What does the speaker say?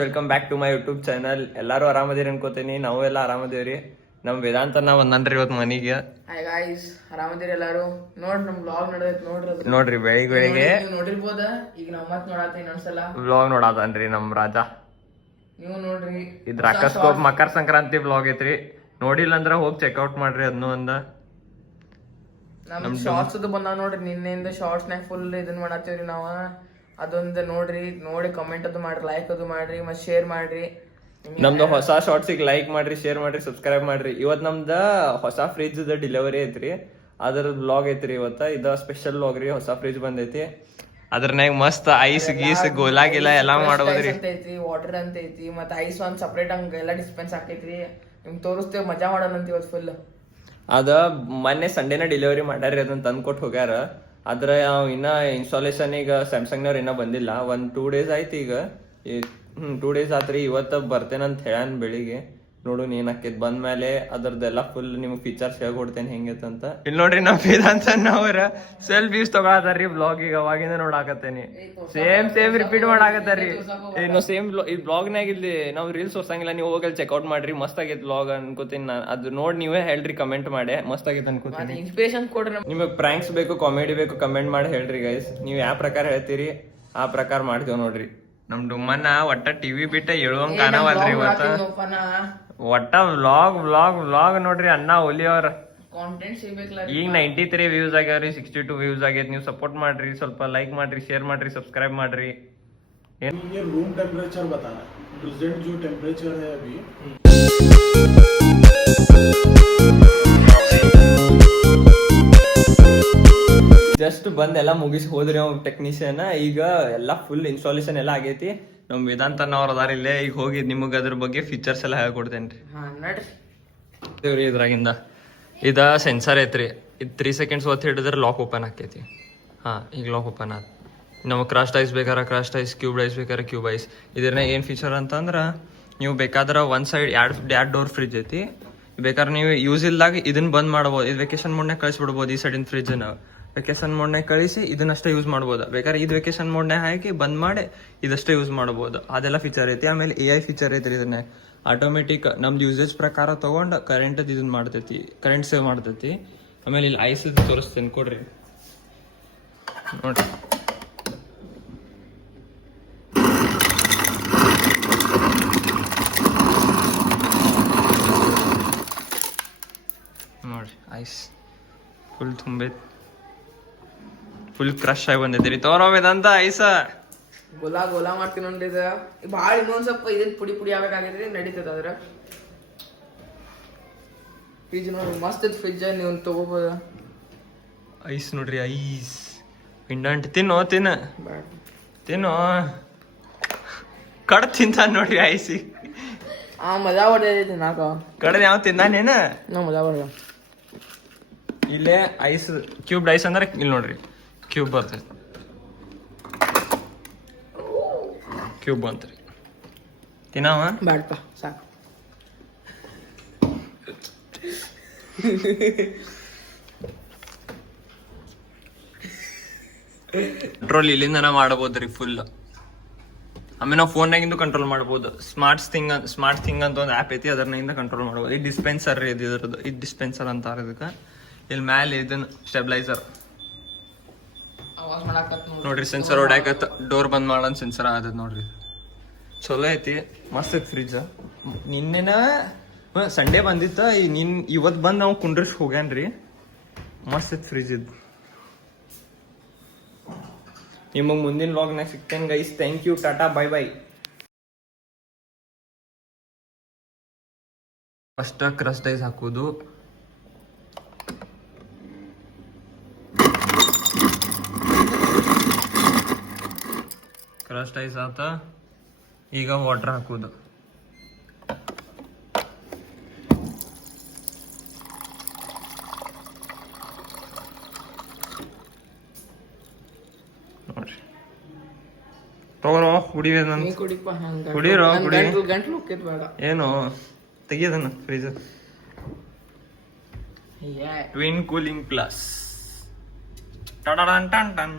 Welcome back to my YouTube channel. ಎಲ್ಲಾರು ಆರಾಮದಿರಿ ಅನ್ಕೋತೀನಿ. ನಾವು ಎಲ್ಲ ಆರಾಮದೇವ್ರಿ. ನಮ್ ವೇದಾಂತ ಬಂದನ್ರಿ ಇವತ್ತು ಮನಿಗೆ. ಹಾಯ್ ಗಾಯ್ಸ್, ಆರಾಮದಿರಿ ಎಲ್ಲಾರು. ನೋಡ್ರಿ ನಮ್ ವ್ಲಾಗ್ ನಡೆದೈತಿ ನೋಡ್ರಿ ಬೆಳಿಗ್ಗೆ ನೋಡಿರ್ಬೋದ. ಈಗ ನಾವ್ ಮತ್ ನೋಡಾತ ಇನ್ನೊಂದ್ಸಲ ವ್ಲಾಗ್ ನೋಡಾತನ್ರಿ ನಮ್ ರಾಜ. ನೀವು ನೋಡ್ರಿ, ಇದ್ರ ಅಕಸ್ಕೋಪ್ ಮಕರ ಸಂಕ್ರಾಂತಿ ವ್ಲಾಗ್ ಐತ್ರಿ. ನೋಡಿಲ್ಲ ಅಂದ್ರ ಹೋಗಿ ಚೆಕ್ಔಟ್ ಮಾಡ್ರಿ ಅದನ್ನು ಒಂದ. ನಮ್ ಶಾರ್ಟ್ಸ್ ಅದು ಬಂದಾವ ನೋಡ್ರಿ. ನಿನ್ನೆಯಿಂದ ಶಾರ್ಟ್ಸ್ ನಾಗ ಫುಲ್ ಇದನ್ ಮಾಡಾತೀವ್ರಿ ನಾವ. ಅದೊಂದು ನೋಡ್ರಿ, ನೋಡಿ ಕಮೆಂಟ್ ಅದು ಮಾಡ್ರಿ, ಲೈಕ್ ಅದು ಮಾಡ್ರಿ, ಮತ್ ಶೇರ್ ಮಾಡ್ರಿ. ನಮ್ದು ಹೊಸ ಶಾರ್ಟ್ಸಿಗೆ ಲೈಕ್ ಮಾಡ್ರಿ, ಶೇರ್ ಮಾಡ್ರಿ, ಸಬ್ಸ್ಕ್ರೈಬ್ ಮಾಡ್ರಿ. ಇವತ್ ನಮ್ದ ಹೊಸ ಫ್ರಿಜ್ ಡೆಲಿವರಿ ಐತ್ರಿ. ಅದ್ರ ವ್ಲಾಗ್ ಐತ್ರಿ ಇವತ್ತ. ಇದ ಸ್ಪೆಷಲ್ ವ್ಲಾಗ್ ರೀ. ಹೊಸ ಫ್ರಿಜ್ ಬಂದೈತಿ. ಅದ್ರನ್ಯಾಗ ಮಸ್ತ್ ಐಸ್ ಗೀಸ್ ಗೋಲಾ ಗಿಲಾ ಎಲ್ಲಾ ಮಾಡೋದ್ರಿ. ವಾಟರ್ ಅಂತ ಐತಿ, ಮತ್ತ ಐಸ್ ಒಂದ್ ಸಪರೇಟ್ ಹಂಗ ಎಲ್ಲಾ ಡಿಸ್ಪೆನ್ಸ್ ಆಕೈತ್ರಿ. ನಿಮ್ಗೆ ತೋರಿಸ್ತೇವೆ, ಮಜಾ ಮಾಡೋಣ ಅಂತ ಇವತ್ತು ಫುಲ್. ಅದ ಮೊನ್ನೆ ಸಂಡೇನ ಡೆಲಿವರಿ ಮಾಡ್ಯಾರಿ. ಅದನ್ನ ತಂದ್ ಕೊಟ್ಟು ಹೋಗ್ಯಾರ. ಆದ್ರ ಇನ್ನ ಇನ್ಸ್ಟಾಲೇಷನ್ ಈಗ ಸ್ಯಾಮ್ಸಂಗ್ ನವ್ರ ಇನ್ನ ಬಂದಿಲ್ಲ. 2 days ಆಯ್ತು. ಈಗ 2 days ಆತ್ರಿ. ಇವತ್ತ ಬರ್ತೇನಂತ ಹೇಳ್ಯಾನ ಬೆಳಿಗ್ಗೆ. ನೋಡುನ್ ಏನಾಕೈತಿ. ಬಂದ್ಮೇಲೆ ಅದ್ರದ್ದೆಲ್ಲ ಫುಲ್ ನಿಮ್ಗೆ ಫೀಚರ್ಸ್ ಹೇಳ್ಕೊಡ್ತೇನೆ ಹೆಂಗೈತಂತ. ಇಲ್ಲಿ ನೋಡ್ರಿ ನಮ್ ವೇದಾಂತ ಅವ್ರ ಸೆಲ್ಫ್ ಯೂಸ್ ತಗೊಳತಾರ್ರಿ ಬ್ಲಾಗ್. ಈಗ ಅವಾಗಿಂದ ನೋಡಾಕತ್ತೇನಿ. Same repeat ಮಾಡಾಕತ್ತಾರ್ರಿ. ಇನ್ನು ಸೇಮ್ ಈ ಬ್ಲಾಗ್ನಾಗ ಇಲ್ಲಿ ನಾವ್ ರೀಲ್ಸ್ ತೋರ್ಸಂಗಿಲ್ಲ. ನೀವು ಹೋಗಲ್ಲಿ ಚೆಕ್ಔಟ್ ಮಾಡ್ರಿ. ಮಸ್ತ್ ಆಗೈತಿ ಬ್ಲಾಗ್ ಅನ್ಕೋತೀನಿ ನಾನು. ಅದು ನೋಡಿ ನೀವೇ ಹೇಳ್ರಿ, ಕಮೆಂಟ್ ಮಾಡಿ ಮಸ್ತ್ ಆಗೈತೆ ಅನ್ಕೋತೀನಿ. ಇನ್ಸ್ಪಿರೇಷನ್ ಕೊಡ್ರಿ. ನಿಮಗ್ ಪ್ರಾಂಕ್ಸ್ ಬೇಕು, ಕಾಮಿಡಿ ಬೇಕು, ಕಮೆಂಟ್ ಮಾಡಿ ಹೇಳ್ರಿ ಗೈಸ್. ನೀವ್ ಯಾವ ಪ್ರಕಾರ ಹೇಳ್ತೀರಿ ಆ ಪ್ರಕಾರ ಮಾಡ್ತೇವ್ ನೋಡ್ರಿ. ನಮ್ ಡುಮ್ಮನ್ನ ಒಟ್ಟ ಟಿವಿ ಬಿಟ್ಟ ಹೇಳುವಂಗ ಕಾಣವಲ್ರಿ ಇವತ್ತ. ಒಟ್ಟ ವ್ಲಾಗ್ ನೋಡ್ರಿ. ಅಣ್ಣ ಒಲಿಯವ್ರ ಕಾಂಟೆಂಟ್ ಸಿಗ್ಬೇಕಲ್ಲ. ಈಗ 93 ವ್ಯೂಸ್ ಆಗ್ಯಾವ್ರಿ, 62 ವ್ಯೂಸ್ ಆಗೈತಿ. ನೀವು ಸಪೋರ್ಟ್ ಮಾಡ್ರಿ, ಸ್ವಲ್ಪ ಲೈಕ್ ಮಾಡ್ರಿ, ಶೇರ್ ಮಾಡ್ರಿ, ಸಬ್ಸ್ಕ್ರೈಬ್ ಮಾಡ್ರಿ. ये रूम टेम्परेचर बताना, प्रेजेंट जो टेम्परेचर है अभी. ಜಸ್ಟ್ ಬಂದ್ ಎಲ್ಲ ಮುಗಿಸಿ ಹೋದ್ರಿ ಅವ್ ಟೆಕ್ನಿಷಿಯನ್. ಈಗ ಎಲ್ಲಾ ಫುಲ್ ಇನ್ಸ್ಟಾಲೇಷನ್ ಎಲ್ಲ ಆಗೈತಿ. ನಮ್ ವೇದಾಂತ ಅವ್ರ ಅದಾರ ಇಲ್ಲೇ. ಈಗ ಹೋಗಿ ನಿಮಗ ಅದ್ರ ಬಗ್ಗೆ ಫೀಚರ್ಸ್ ಎಲ್ಲ ಹೇಳ್ಕೊಡ್ತೇನ್ರಿ. ಇದ್ರಾಗಿಂದ ಇದ ಸೆನ್ಸರ್ ಐತ್ರಿ. ಇದು 3 seconds ಒತ್ತು ಹಿಡಿದ್ರೆ ಲಾಕ್ ಓಪನ್ ಆಕೈತಿ. ಈಗ ಲಾಕ್ ಓಪನ್ ಆತ್. ನಮಗೆ ಕ್ರಾಸ್ಟ್ ಐಸ್ ಬೇಕಾರೆ ಕ್ರಾಸ್ಟ್ ಐಸ್, ಕ್ಯೂಬ್ ಐಸ್ ಬೇಕಾರೆ ಕ್ಯೂಬ್ ಐಸ್. ಇದ್ರನ್ನ ಏನು ಫೀಚರ್ ಅಂತಂದ್ರೆ, ನೀವು ಬೇಕಾದ್ರೆ ಒಂದ್ ಸೈಡ್ ಎರಡು ಡೋರ್ ಫ್ರಿಜ್ ಐತಿ. ಬೇಕಾದ್ರೆ ನೀವು ಯೂಸ್ ಇಲ್ದಾಗ ಇದನ್ನ ಬಂದ್ ಮಾಡ್ಬೋದು. ಇದು ವೆಕೇಶನ್ ಮೋಡ್ನಾಗ ಕಳಿಸ್ಬಿಡ್ಬೋದು. ಈ ಸೈಡಿನ ಫ್ರಿಜ್ನ ವೆಕೇಶನ್ ಮೋಡ್ನಾಗ ಕಳಿಸಿ ಇದನ್ನಷ್ಟೇ ಯೂಸ್ ಮಾಡ್ಬೋದು. ಬೇಕಾದ್ರೆ ಇದು ವೆಕೇಶನ್ ಮೋಡ್ನಾಗ ಹಾಕಿ ಬಂದ್ ಮಾಡಿ ಇದಷ್ಟೇ ಯೂಸ್ ಮಾಡ್ಬೋದು. ಅದೆಲ್ಲ ಫೀಚರ್ ಐತಿ. ಆಮೇಲೆ AI ಫೀಚರ್ ಐತ್ರಿ. ಇದನ್ನ ಆಟೋಮೆಟಿಕ್ ನಮ್ದು ಯೂಸೇಜ್ ಪ್ರಕಾರ ತಗೊಂಡು ಕರೆಂಟ್ ಇದನ್ನ ಮಾಡ್ತೈತಿ, ಕರೆಂಟ್ ಸೇವ್ ಮಾಡ್ತೈತಿ. ಆಮೇಲೆ ಇಲ್ಲಿ ಐಸ್ ತೋರಿಸ್ತೇನೆ, ಕೊಡ್ರಿ ನೋಡ್ರಿ. ನೋಡ್ರಿ ಐಸ್ ಫುಲ್ ತುಂಬೈತಿ. ಫುಲ್ ಕ್ರಶ್ ಆಗಿ ಬಂದೈತಿ. ತೋರೋವೇದಂತ ಐಸ ಗೋಲಾ ಮಾಡ್ತೀನಿ ನೋಡ್ರಿ. ಇದು ಭಾಳ ಇನ್ನೊಂದ್ ಸ್ವಲ್ಪ ಇದನ್ನ ಪುಡಿ ಆಗ್ಬೇಕಾಗಿದ್ರಿ, ನಡೀತದ. ಅದ್ರ ಫ್ರಿಜ್ ನೋಡ್ರಿ, ಮಸ್ತ್ ಐತಿ ಫ್ರಿಜ್. ನೀವು ತಗೋಬೋದ. ಐಸ್ ನೋಡ್ರಿ, ಐಸ್ ಹಿಂಡಂಟ್ ತಿನ್ನೋ ಕಡ್ ತಿಂತ ನೋಡ್ರಿ ಐಸಿ. ಮಜಾ ಬರ್ತೈತಿ ನಾಕ. ಕಡದ ಯಾವ ತಿಂದಾನೇನ ಮಜಾ ಬರ್ದ. ಇಲ್ಲೇ ಐಸ್ ಕ್ಯೂಬ್ ಐಸ್ ಅಂದ್ರೆ ಇಲ್ಲಿ ನೋಡ್ರಿ ಕ್ಯೂಬ್ ಬರ್ತೈತಿ. ಕ್ಯೂಬ್ ಬಂತ್ರಿ. ತಿನ್ನವ ಬ್ಯಾಡಪ್ಪ, ಸಾಕು. ಕಂಟ್ರೋಲ್ ಇಲ್ಲಿಂದ ಮಾಡಬಹುದ್ರಿ ಫುಲ್. ಆಮೇಲೆ ನಾವು ಫೋನ್ನಾಗಿಂದು ಕಂಟ್ರೋಲ್ ಮಾಡ್ಬೋದು. ಸ್ಮಾರ್ಟ್ ಥಿಂಗ್ ಅಂತ ಒಂದು ಆ್ಯಪ್ ಐತಿ. ಅದರಿಂದ ಕಂಟ್ರೋಲ್ ಮಾಡ್ಬೋದು. ಇದು ಡಿಸ್ಪೆನ್ಸರ್ ರೀ. ಇದ್ರದ್ದು ಇದು ಡಿಸ್ಪೆನ್ಸರ್ ಅಂತಾರ ಇದಕ್ಕೆ. ಇಲ್ಲಿ ಮ್ಯಾಲೆ ಇದನ್ನ ಸ್ಟೆಬಿಲೈಸರ್ ನೋಡ್ರಿ. ಸೆನ್ಸರ್ ಹೊಡ್ಯಾಕತ್ತ ಡೋರ್ ಬಂದ್ ಮಾಡೋನ್ ಸೆನ್ಸರ್ ಆದದ್ ನೋಡ್ರಿ. ಚಲೋ ಐತಿ, ಮಸ್ತ್ ಐತಿ ಫ್ರಿಜ್. ನಿನ್ನೆನ ಸಂಡೇ ಬಂದಿತ್ತ. ಇವತ್ ಬಂದ್ ನಾವು ಕುಂಡ್ರಿಸ್ ಹೋಗ್ಯಾನ್ರಿ. ಮಸ್ತ್ ಐತಿ ಫ್ರಿಜ್ ಇದು. ನಿಮಗ್ ಮುಂದಿನ ವ್ಲಾಗ್ನಾಗ ಸಿಗ್ತೇನೆ guys. Thank you, tata, bye bye. First crust ice ಹಾಕೋದು. ಕ್ರಸ್ಟ್ ಐಸ್ ಆತ. ಈಗ ವಾಟರ್ ಹಾಕೋದು. ನೋಡ್ರಿ, ತಗೋರೋ ಕುಡಿಯೋದ. ಕುಡಿರೋ, ಏನು ತೆಗಿಯೋದನ್ನ ಫ್ರೀಜ್. Twin cooling plus. ಟನ್ ಟನ್.